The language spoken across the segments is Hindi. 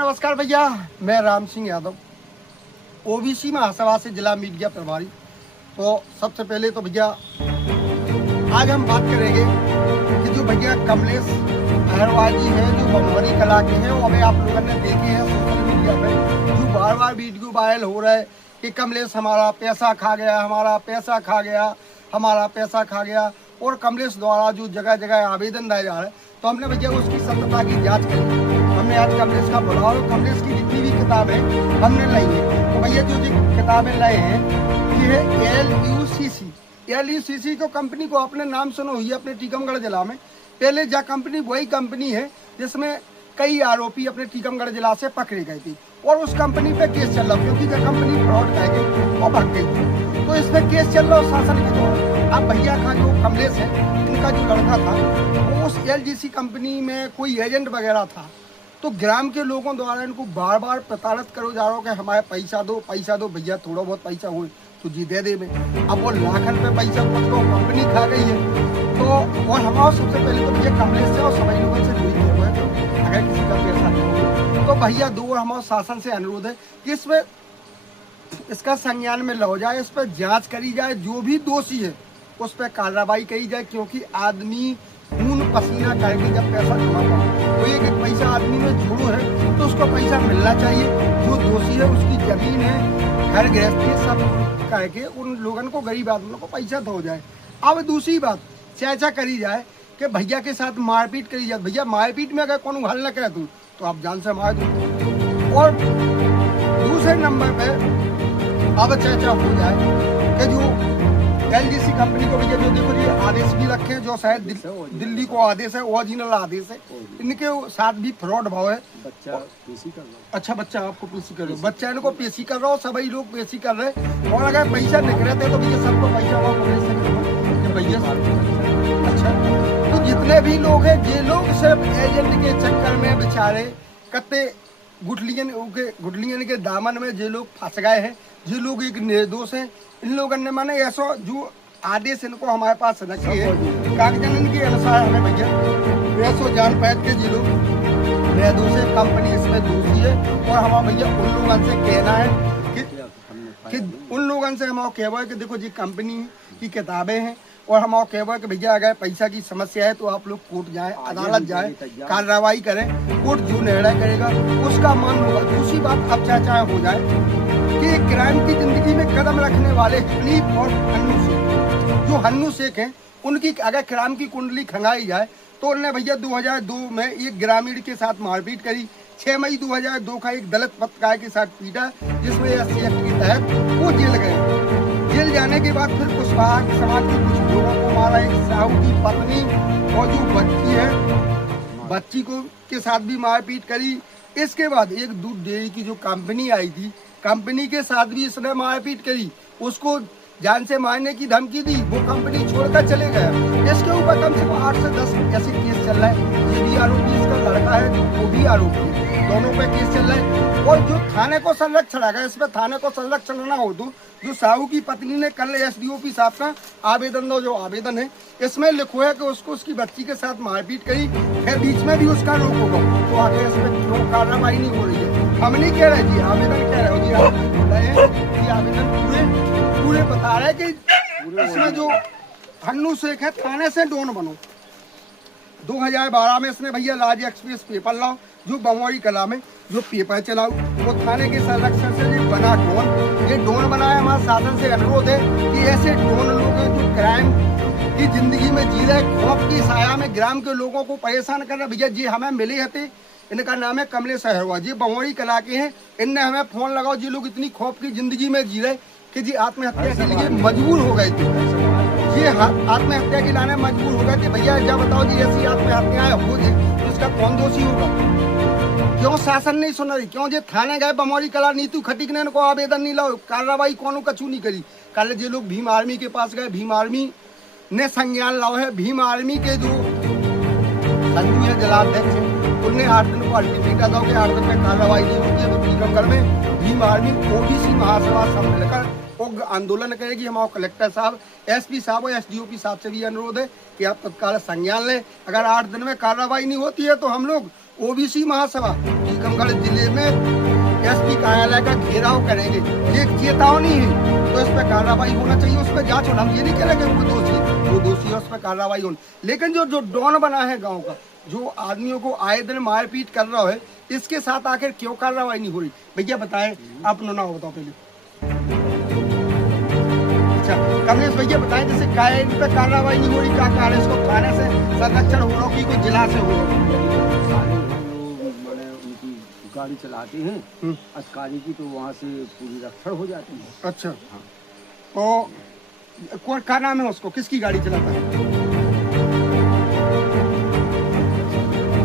नमस्कार भैया, मैं राम सिंह यादव, ओबीसी महासभा से जिला मीडिया प्रभारी। तो सबसे पहले तो भैया आज हम बात करेंगे कि जो भैया कमलेश अहरवाल जी हैं, जो बमौरी कला के हैं, वो अभी आप लोगों ने देखे हैं सोशल मीडिया पे जो बार बार वीडियो वायरल हो रहा है कि कमलेश हमारा पैसा खा गया, हमारा पैसा खा गया, हमारा पैसा खा गया। और कमलेश द्वारा जो जगह जगह आवेदन दिया जा रहा है, तो हमने भैया उसकी सत्यता की जाँच करी। हमने आज कमलेश का बुलाओ, कमलेश की जितनी भी किताबें हमने लाई है, तो भैया जो किताबें लाए हैं ये है LUCC को कंपनी को अपने नाम सुनो हुई है अपने टीकमगढ़ जिला में। पहले जा कंपनी वही कंपनी है जिसमें कई आरोपी अपने टीकमगढ़ जिला से पकड़े गए थे और उस कंपनी पे केस चल रहा, क्योंकि जब कंपनी फ्रॉड कर गई वो भाग गई, तो इस पे केस चल रहा शासन के दौरान। अब भैया का जो कमलेश है, इनका जो लड़का था वो उस LGC कंपनी में कोई एजेंट वगैरह था, तो ग्राम के लोगों द्वारा इनको बार बार प्रताड़ित करो जा रहा हो कि हमारे पैसा दो भैया, थोड़ा बहुत पैसा हो तो जी दे दे में। अब वो लाखन पे पैसा पकड़ो, कंपनी खा गई है। तो और हमारा सबसे पहले तो भैया कमलेश से और सभी लोगों से जुड़ी हुई है, अगर किसी का पैसा नहीं हो तो भैया दो और हमारा शासन से अनुरोध है कि इसमें इसका संज्ञान में लो जाए, इस पर जाँच करी जाए, जो भी दोषी है उस पर कार्रवाई करी जाए, क्योंकि आदमी खून पसीना करके जब पैसा कमा पाए तो एक पैसा आदमी में जोड़ो है तो उसको पैसा मिलना चाहिए। जो दोषी है उसकी जमीन है, घर गृहस्थी सब करके उन लोगों को, गरीब आदमियों को पैसा हो जाए। अब दूसरी बात चर्चा करी जाए कि भैया के साथ मारपीट करी जाए। भैया मारपीट में अगर कौन हल न करे तो आप जान से मार दो। और दूसरे नंबर पे अब चर्चा हो जाए कि जो LGC कंपनी को भैया जो देखो ये आदेश भी रखे जो शायद दिल्ली को आदेश है, ओरिजिनल आदेश है, इनके साथ भी फ्रॉड भाव है। बच्चा पेशी कर रहा है। अच्छा, बच्चा आपको पेशी कर रहे हो, बच्चा इनको पेशी कर रहा हो, सभी लोग पेशी कर रहे हैं। और अगर पैसा निकले थे तो भैया सबको पैसा भैया। अच्छा, तो जितने भी लोग हैं ये लोग सिर्फ एजेंट के चक्कर में बेचारे कत्ते गुटलियन के दामन में ये लोग फंस गए हैं। ये लोग एक निर्दोष हैं। इन लोगों ने माने ऐसा जो आदेश इनको हमारे पास रखे है कागजात के अनुसार हमें भैया ऐसो जान पाए के ये लोग निर्दोष है, कंपनी इसमें दोषी है। और हमारा भैया उन लोगों से कहना है कि उन लोगों से हमारा कहवा है कि देखो जी कंपनी की किताबें हैं और हमारा कहवा है कि भैया अगर पैसा की समस्या है तो आप लोग कोर्ट जाएं, अदालत जाएं, कार्रवाई करें, कोर्ट जो निर्णय करेगा उसका मान होगा। दूसरी बात अब चर्चा हो जाए कि क्राइम की जिंदगी में कदम रखने वाले हनीफ और हन्नू शेख, जो हन्नू शेख हैं, उनकी अगर क्राइम की कुंडली खंगाई जाए तो उन्होंने भैया 2002 में एक ग्रामीण के साथ मारपीट करी। 6 मई 2002 का एक दलित पत्रकार के साथ पीटा, जिसमें SC एक्ट के तहत वो जेल गए। जेल जाने के बाद फिर कुशवाहा समाज के कुछ लोगों को मारा, एक साहू की पत्नी और जो बच्ची है, बच्ची को के साथ भी मारपीट करी। इसके बाद एक दूध डेयरी की जो कंपनी आई थी, कंपनी के साथ भी इसने मारपीट करी, उसको जान से मारने की धमकी दी, वो कंपनी छोड़कर चले गया। इसके ऊपर कम से कम 8 से 10 ऐसे केस चल रहा है। ये भी आरोपी इसका लड़का है, जो वो भी आरोपी है, दोनों पे केस चल रहा है। और जो थाने को संरक्षण है, इसमें थाने को संरक्षण ना हो तो जो साहू की पत्नी ने कल SDOP साहब का आवेदन दो, जो आवेदन है इसमें लिखो है कि उसको उसकी बच्ची के साथ मारपीट करी, फिर बीच में भी उसका रोक होगा, तो आगे इसमें क्यों कार्रवाई नहीं हो रही है। हम नहीं कह रहे जी आवेदन कह रहे हो जी, आप बोल रहे हैं कि आवेदन पूरे बता रहे कि इसमें जो हन्नू शेख है थाने से डोन बनो। 2012 में इसने भैया लाज एक्सप्रेस पेपर लाओ, जो बमौरी कला में जो पेपर चलाओ, वो थाने के संरक्षण से ये बना डोन, ये डोन बनाया। हमारा शासन से अनुरोध है कि ऐसे डोन लोग हैं जो क्राइम की जिंदगी में जी रहे, खौफ की साया में ग्राम के लोगों को परेशान कर रहे। भैया जी हमें मिले थे, इनका नाम है कमलेश अहरवाल जी, बमौरी कला के हैं। इनने हमें फोन लगाओ, जी लोग इतनी खौफ की जिंदगी में जी रहे कि जी आत्महत्या के लिए मजबूर हो गए थे, ये आत्महत्या के लाने मजबूर हो गए थे। भैया जब बताओ जी ऐसी आत्महत्याएं हो जाए तो इसका कौन दोषी होगा? क्यों शासन नहीं सुन रही? क्यों जे थाने गए बमौरी कला नीतू खटिक ने इनको आवेदन नहीं लाओ, कार्रवाई कौन कछु नहीं करी। कल जो लोग भीम आर्मी के पास गए, भीम आर्मी ने संज्ञान लाओ है। भीम आर्मी के जो संजू है जिलाध्यक्ष है, उनने 8 दिन को अल्टीमेटा दो कि 8 दिन में कार्रवाई नहीं होती है तो टीकमगढ़ में भीम आर्मी OBC महासभा सब मिलकर उग्र आंदोलन करेगी। हमारे कलेक्टर साहब, SP साहब और SDOP साहब से भी अनुरोध है कि आप तत्काल संज्ञान लें। अगर 8 दिन में कार्रवाई नहीं होती है तो हम लोग OBC महासभा टीकमगढ़ जिले में एसपी कार्यालय का घेराव करेंगे। ये एक चेतावनी है, तो इस पर कार्रवाई होना चाहिए, उस पर जांच होना। हम ये नहीं कह रहे कि वो दोषी है, उस पर कार्रवाई होनी। लेकिन जो डॉन बना है गांव का, जो आदमियों को आए दिन मारपीट कर रहा है, इसके साथ आखिर क्यों कार्रवाई नहीं हो रही? भैया बताएं, आप ना बताओ पहले। अच्छा कमलेश भैया बताएं, जैसे इन पे कार्रवाई नहीं हो रही, क्या कारण है? इसको थाने से संरक्षण हो रहा हो कि कोई जिला से हो रहा हो? मैंने उनकी गाड़ी चलाते हैं अधिकारी की, तो वहाँ से पूरी रक्षण हो जाती है। अच्छा हाँ। तो कौन क्या नाम है उसको, किसकी गाड़ी चलाता है?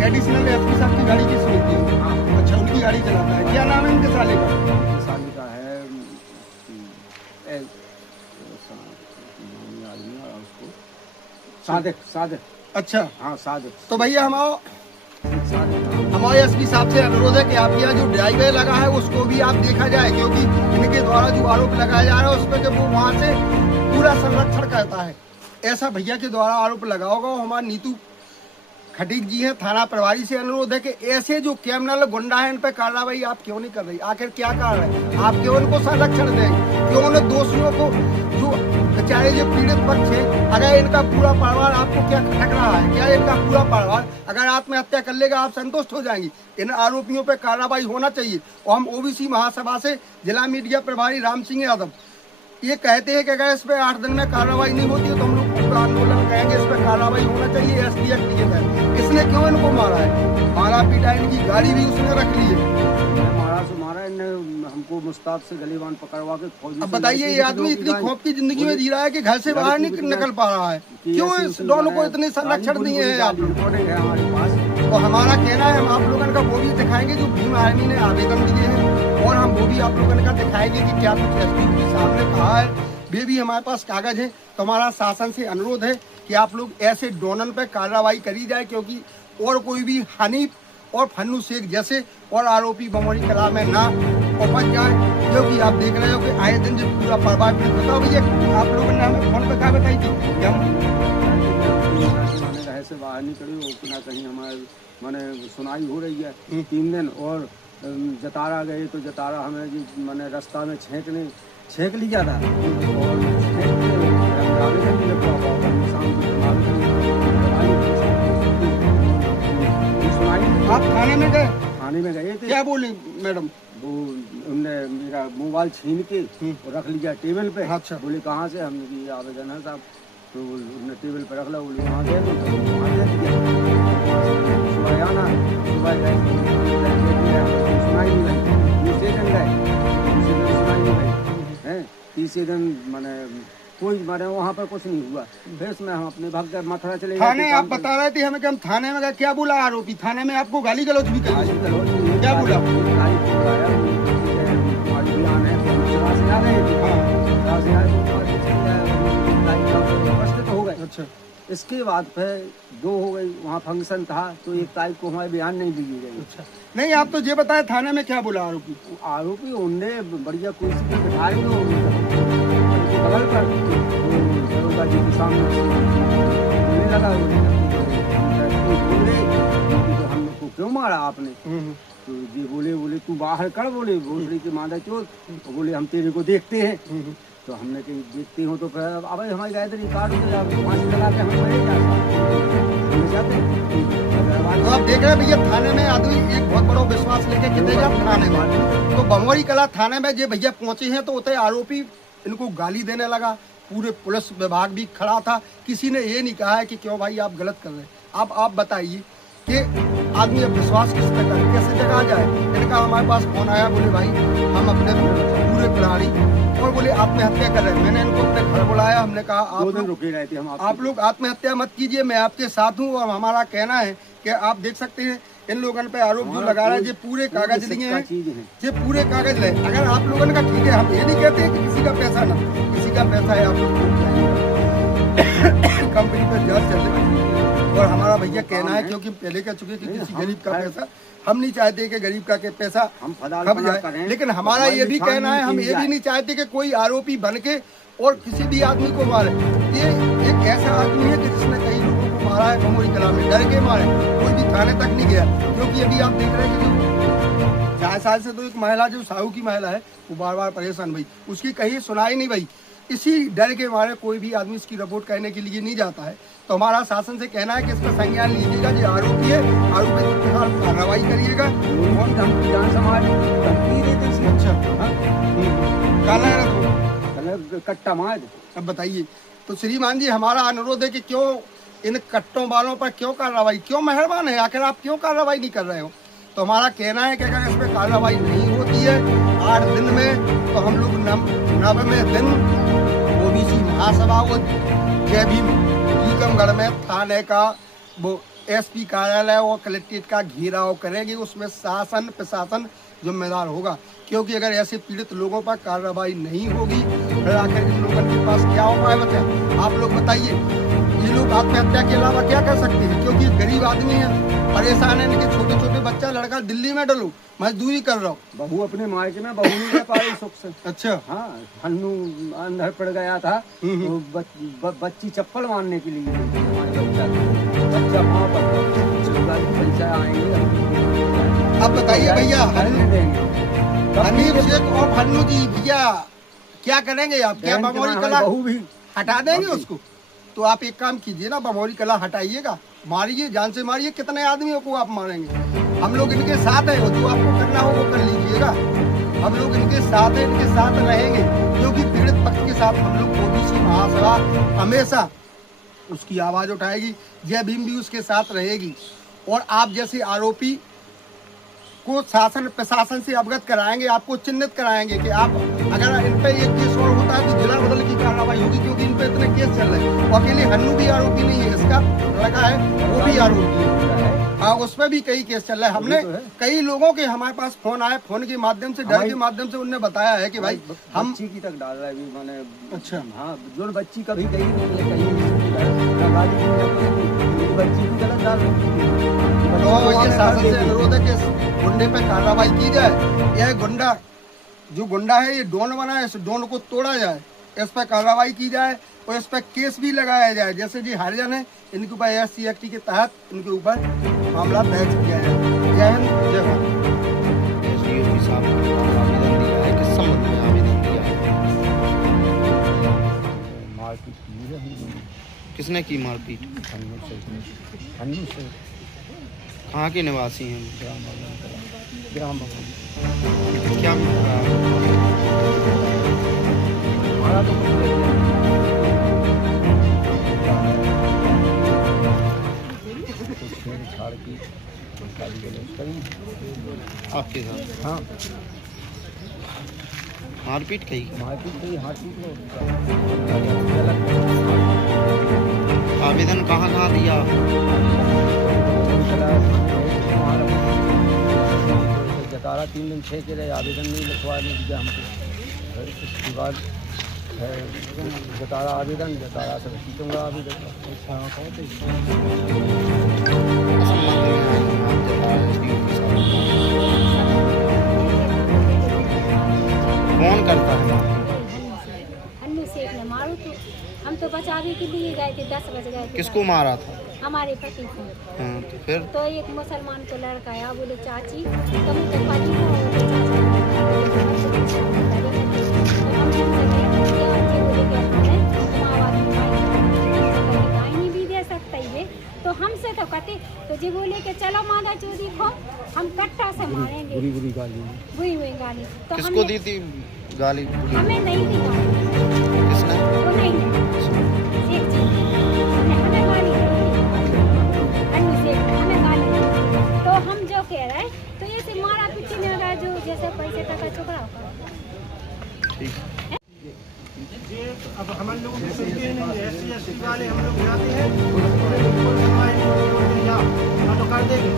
एडिशनल एसपी साहब की गाड़ी किस होती है? हाँ। अच्छा उनकी गाड़ी चलाता है। क्या नाम है इनके साले का? इनके साले का है उसको सादिक। सादिक। अच्छा हाँ सादिक। तो भैया हमारे एसपी साहब से अनुरोध है कि आपके यहाँ जो ड्राइवर लगा है उसको भी आप देखा जाए, क्योंकि इनके द्वारा जो आरोप लगाया जा रहा है उस पर कि वो वहाँ से पूरा संरक्षण करता है, ऐसा भैया के द्वारा आरोप लगा होगा। हमारे नीतू खटीक जी हैं थाना प्रभारी से अनुरोध है कि ऐसे जो क्रिमिनल गुंडा है इन पर कार्रवाई आप क्यों नहीं कर रही? आखिर क्या कारण है? आप क्यों उनको संरक्षण दें? क्यों उन दोषियों को, जो बेचारे जो पीड़ित पक्ष है, अगर इनका पूरा परिवार आपको क्या खटक रहा है, क्या इनका पूरा परिवार अगर आत्महत्या कर लेगा आप संतुष्ट हो जाएंगी? इन आरोपियों पर कार्रवाई होना चाहिए। और हम ओबीसी महासभा से जिला मीडिया प्रभारी राम सिंह यादव ये कहते हैं कि अगर इस पर 8 दिन में कार्रवाई नहीं होती है तो हम लोग पूरा आंदोलन करेंगे, इस पर कार्रवाई होना चाहिए। एसडीएफ इसने क्यों इनको मारा है? मारा पीटा, इनकी गाड़ी भी उसने रख ली है। मारा इन्हें हमको मुस्ताद से गलीबान पकड़वा के फौजी। अब बताइए ये आदमी इतनी खौफ की जिंदगी में जी रहा है कि घर से बाहर नहीं निकल पा रहा है, क्यों इस दोनों को इतने संरक्षण दिए हैं आप लोग? हमारे पास तो हमारा कहना है, हम आप लोगों का वो भी दिखाएंगे जो भीम आर्मी ने आवेदन दिए हैं, और हम वो भी आप लोगों का दिखाएंगे कि क्या कुछ एसपी साहब ने कहा है, वे भी हमारे पास कागज है। तो हमारा शासन से अनुरोध है कि आप लोग ऐसे डोनन पर कार्रवाई करी जाए, क्योंकि और कोई भी हनीफ और फन्नू शेख जैसे और आरोपी बमौरी कला में ना पहुंच जाए, क्योंकि आप देख रहे हो कि आए दिन जो पूरा परिवार पीड़ित। बताओ भैया, आप लोगों ने हमें फोन पर क्या बताई थी कि हम से बाहर नहीं करी हो ना, कहीं हमारे मैंने सुनाई हो रही है 3 दिन। और जतारा गए तो जतारा हमें मैंने रास्ता में छेक लिया था, और आप थाने में गए? थाने में गए थे। क्या बोली मैडम? वो उनने मेरा मोबाइल छीन के और रख लिया टेबल पे। अच्छा। बोले कहाँ से? हमने भी आवेदन है साहब। तो उन्होंने टेबल पे रख लिया, बोले वहाँ दे दो, तो वहाँ दे दिया। सुबह आना, सुबह गए, सुनाई नहीं गई। दूसरे दिन गए, दूसरे दिन सुनाई नहीं गई है। तीसरे दिन मैंने कोई मैंने वहाँ पर कुछ नहीं हुआ। फिर उसमें हम अपने भाग कर मथुरा चले गए। थाने आप बता रहे थे हमें कि हम थाने में गए, क्या बोला आरोपी? थाने में आपको गाली गलौज भी करी? क्या बोला? अच्छा। इसके बाद फिर 2 हो गई, वहाँ फंक्शन था तो 1 तारीख को हमारे बयान नहीं दी गई। अच्छा। नहीं आप तो ये बताए थाने में क्या बोला आरोपी? आरोपी उनने बढ़िया कुर्सी पे बिठाए तो बगल पर दरोगा जी के सामने बोलने लगा, तो हम लोग को क्यों मारा आपने? तो ये बोले तू बाहर कर, बोले भोसड़ी के मादा चोर, बोले हम तेरे को देखते हैं। तो हमने कहीं देखते हो तो फिर अब हमारी गाय तो रिकॉर्ड हो गया, 5 लगा के हम जाते। तो आप देख रहे हैं भैया, थाने में आदमी एक बहुत बड़ा विश्वास लेके कितने जाते थाने में। तो बमौरी कला थाने में जो भैया पहुंचे हैं तो उतने आरोपी इनको गाली देने लगा। पूरे पुलिस विभाग भी खड़ा था, किसी ने ये नहीं कहा है कि क्यों भाई आप गलत कर रहे हैं। अब आप बताइए कि आदमी अब विश्वास किस पे करे, कैसे जगह जाए? इनका हमारे पास फोन आया, बोले भाई हम अपने पूरे प्राणी और बोले आत्महत्या कर रहे हैं। मैंने इनको अपने घर बुलाया, हमने कहा आप लोग आत्महत्या मत कीजिए, मैं आपके साथ हूँ। और हमारा कहना है कि आप देख सकते हैं इन लोगों पे आरोप जो लगा रहा है, ये पूरे कागज लिए हैं, ये पूरे कागज है। अगर आप लोगों का ठीक है, हम ये नहीं कहते कि किसी का पैसा ना, किसी का पैसा है आप लोग कंपनी पर जांच चल। और हमारा भैया कहना है, क्योंकि पहले कह चुके कि किसी गरीब का पैसा हम नहीं चाहते कि गरीब का पैसा खप जाए, लेकिन हमारा ये भी कहना है, हम ये भी नहीं चाहते कि कोई आरोपी बन के और किसी भी आदमी को मारे। ये एक ऐसा आदमी है कि जिसने कई लोगों को मारा है बमौरी कला में, डर के मारे, कोई भी थाने तक नहीं गया। क्योंकि अभी आप देख रहे हैं कि 4 साल से तो एक महिला जो साहू की महिला है वो बार बार परेशान भाई, उसकी कहीं सुनाई नहीं भाई। इसी डर के मारे कोई भी आदमी इसकी रिपोर्ट करने के लिए नहीं जाता है। तो हमारा शासन से कहना है कि इस पर संज्ञान लीजिएगा, जो आरोपी है आरोपी पर कार्रवाई करिएगा। धमकी जान समाज धमकी देते इसलिए। अच्छा हाँ काला है ना तो कट्टा मार। अब बताइए, तो श्रीमान जी हमारा अनुरोध है कि क्यों इन कट्टों वालों पर क्यों कार्रवाई, क्यों मेहरबान है, आखिर आप क्यों कार्रवाई नहीं कर रहे हो। तो हमारा कहना है कि अगर इस पर कार्रवाई नहीं होती है 8 दिन में, तो हम लोग 9वें दिन ओबीसी महासभा वो जय भीम टीकमगढ़ में थाने का वो एसपी कार्यालय और कलेक्ट्रेट का घेराव करेंगे। उसमें शासन प्रशासन जिम्मेदार होगा, क्योंकि अगर ऐसे पीड़ित लोगों पर कार्रवाई नहीं होगी फिर आखिर इन लोगों के पास क्या उपाय बचे। आप लोग बताइए, ये लोग आत्महत्या के अलावा क्या कर सकते हैं, क्योंकि गरीब आदमी है, परेशान है, इनके छोटे छोटे बच्चा लड़का दिल्ली में डलो मजदूरी कर रहा हूँ। बहू अपने मायके में बहू नहीं रह पाई सुख से। अच्छा हाँ हन्नू अंदर पड़ गया था तो बच्ची चप्पल मारने के लिए गई थी। हमारे बच्चा वहाँ पर पैसा आएंगे। अब बताइए भैया, हनीफ शेख और हन्नू जी भैया क्या करेंगे आप, क्या बमौरी कला बहू भी हटा देंगे उसको। तो आप एक काम कीजिए ना, बमौरी कला हटाइएगा, मारिए, जान से मारिए, कितने आदमियों को आप मारेंगे। हम लोग इनके साथ हैं, जो आपको करना हो वो कर लीजिएगा। हम लोग इनके साथ हैं, इनके साथ रहेंगे, क्योंकि पीड़ित पक्ष के साथ हम लोग ओबीसी महासभा हमेशा उसकी आवाज उठाएगी, जय भीम भी उसके साथ रहेगी। और आप जैसे आरोपी को शासन प्रशासन से अवगत कराएंगे, आपको चिन्हित कराएंगे कि आप अगर इन पे एक केस और होता है तो जिला बदल की कार्रवाई होगी, क्योंकि इन पे इतने केस चल रहे हैं। अकेले हन्नू भी आरोपी नहीं है, इसका लड़का है वो भी आरोपी है। हाँ उस पर भी कई केस चल रहा है। हमने कई लोगों के हमारे पास फोन आए, फोन के माध्यम से डर के माध्यम से उन्होंने बताया है कि भाई हम बच्ची की तक डाल रहा है मैंने। अच्छा हाँ जो बच्ची कभी गई नहीं है कहीं बच्ची की गलत डाल रही। तो ये शासन से अनुरोध है कि इस गुंडे पे कार्रवाई की जाए। यह गुंडा जो गुंडा है ये डॉन बना है, इस डॉन को तोड़ा जाए, इस पर कार्रवाई की जाए और इस पर केस भी लगाया जाए। जैसे जी हरिजन है, इनके ऊपर SC एक्ट के तहत इनके ऊपर मामला दर्ज किया जाए। जय हिंद जय भारत। एसडीओपी साहब ने आवेदन दिया है, किस संबंध में आवेदन दिया है? मारपीट की है। किसने की मारपीट? हन्नू से कहाँ के निवासी हैं? ग्राम भवन क्या हमारा तो कुछ नहीं है। छेड़छाड़ की गाली गलौज करी आपके साथ हाँ मारपीट कही? मारपीट करी हाथ पीट लो। आवेदन कहाँ कहाँ दिया? जतारा 3 दिन 6 के लिए आवेदन नहीं लिखवाने दिया हमको। उसके बाद जतारा आवेदन जतारा से रसीदूंगा आवेदन। संबंध में आए हैं आप जतारा एसडीओपी साहब? कौन करता है? हन्नू शेख ने मारो तो हम तो बचाने के लिए गए थे, 10 बज गए थे। किसको मारा था? हमारे पति को। हाँ तो फिर तो एक मुसलमान को लड़का आया, बोले चाची तुम तो पति हो, तो चाची भी दे सकते है। तो हमसे तो कहते तो जी बोले कि चलो मादा चोरी को हम कट्टा से मारेंगे। बुरी गाली बुरी गाली तो किसको दी थी गाली? हमें नहीं दी गाली। किसने? वो नहीं शेख जी ने हमें गाली दी। हन्नू शेख ने हमें गाली दी। तो हम जो कह रहे हैं तो ये से मारा पीछे नहीं होगा, जो जैसे पैसे टका चुकड़ा होगा। ठीक अब हम लोग सुनते नहीं, SC वाले हम लोग जाते हैं तो कर देंगे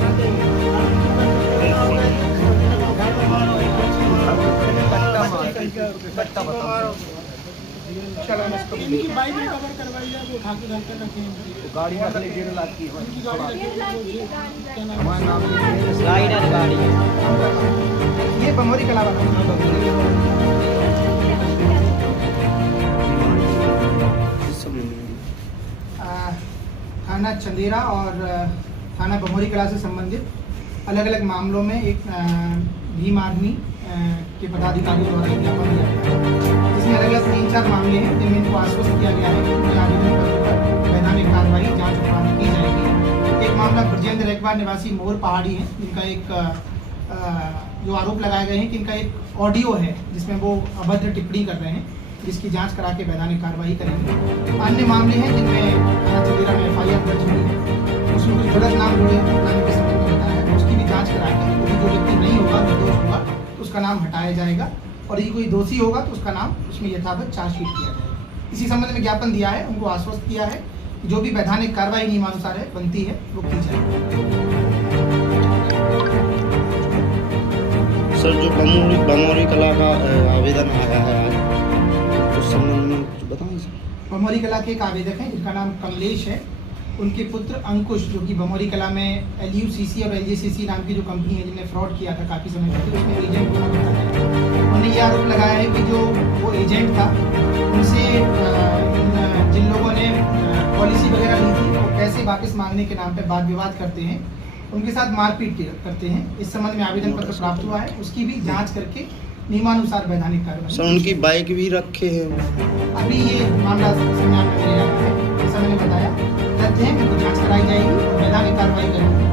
बाइक रिकवर करवाई जाए, वो उठा के घर पे रखेंगे। गाड़ी रख ले 1.5 लाख की है। हमारा नाम राइडर गाड़ी ये बमौरी कला वाला थाना चंदेरा और थाना बमौरी कला से संबंधित अलग अलग मामलों में एक भीम आर्मी के पदाधिकारियों द्वारा एक ज्ञापन दिया गया है, जिसमें अलग अलग 3-4 मामले हैं जिनमें इनको आश्वस्त किया गया है कि उनके आवेदन पत्र पर वैधानिक कार्रवाई जांच उपरांत की जाएगी। एक मामला ब्रजेंद्र रेकबार निवासी मोर पहाड़ी है, जिनका एक जो आरोप लगाए गए हैं कि इनका एक ऑडियो है जिसमें वो अभद्र टिप्पणी कर रहे हैं, जिसकी जांच करा के वैधानिक कार्रवाई करेंगे। अन्य मामले हैं जिनमें थाना चंदेरा में FIR दर्ज हुई है, उसमें कुछ गलत नाम जोड़े लाने के संबंध में बताया है, उसकी भी जांच करा के जो व्यक्ति नहीं होगा, निर्दोष होगा, तो उसका नाम हटाया जाएगा और यदि कोई दोषी होगा तो उसका नाम उसमें यथावत चार्जशीट किया जाएगा। इसी संबंध में ज्ञापन दिया है, उनको आश्वस्त किया है कि जो भी वैधानिक कार्रवाई नियमानुसार है बनती है वो की जाएगी। सर, जो बमौरी कला का आवेदन आया है आज, उस संबंध में कुछ बताएं सर। बमौरी कला के एक आवेदक हैं जिनका नाम कमलेश है। उनके पुत्र अंकुश, जो कि बमौरी कला में LUCC और LJCC नाम की जो कंपनी है जिनने फ्रॉड किया था काफ़ी समय पहले, उसमें एजेंट होना बताया है। उन्होंने ये आरोप लगाया है कि जो वो एजेंट था उनसे जिन लोगों ने पॉलिसी वगैरह ली थी वो पैसे वापस मांगने के नाम पर वाद विवाद करते हैं, उनके साथ मारपीट करते हैं। इस संबंध में आवेदन पत्र प्राप्त हुआ है, उसकी भी जांच करके नियमानुसार वैधानिक कार्रवाई। सर, उनकी बाइक भी रखे हैं। अभी ये मामला संज्ञान में लिया गया है, जैसा मैंने बताया, तथ्य है कि जांच कराई जाएगी और वैधानिक कार्रवाई करेंगे।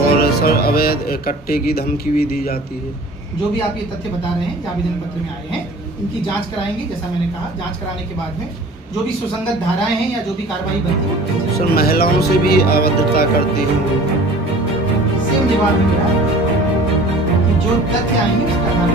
और सर, अवैध कट्टे की धमकी भी दी जाती है। जो भी आप ये तथ्य बता रहे हैं, जो आवेदन पत्र में आए हैं, इनकी जांच कराएंगे। जैसा मैंने कहा, जांच कराने के बाद में जो भी सुसंगत धाराएं हैं या जो भी कार्रवाई बनती है। सर, महिलाओं से भी अभद्रता करते हैं वो। सेम जवाब मिल रहा है कि जो तथ्य आएंगे उसका आधार